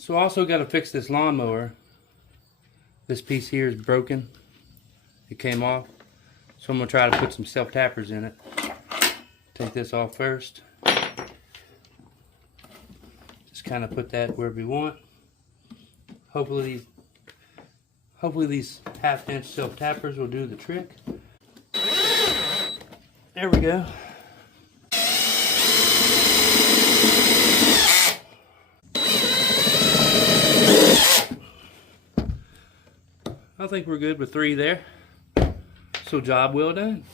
So I also got to fix this lawnmower. This piece here is broken. It came off. So I'm going to try to put some self-tappers in it. Take this off first. Just kind of put that wherever we want. Hopefully these half-inch self-tappers will do the trick. There we go. I think we're good with 3 there. So job well done.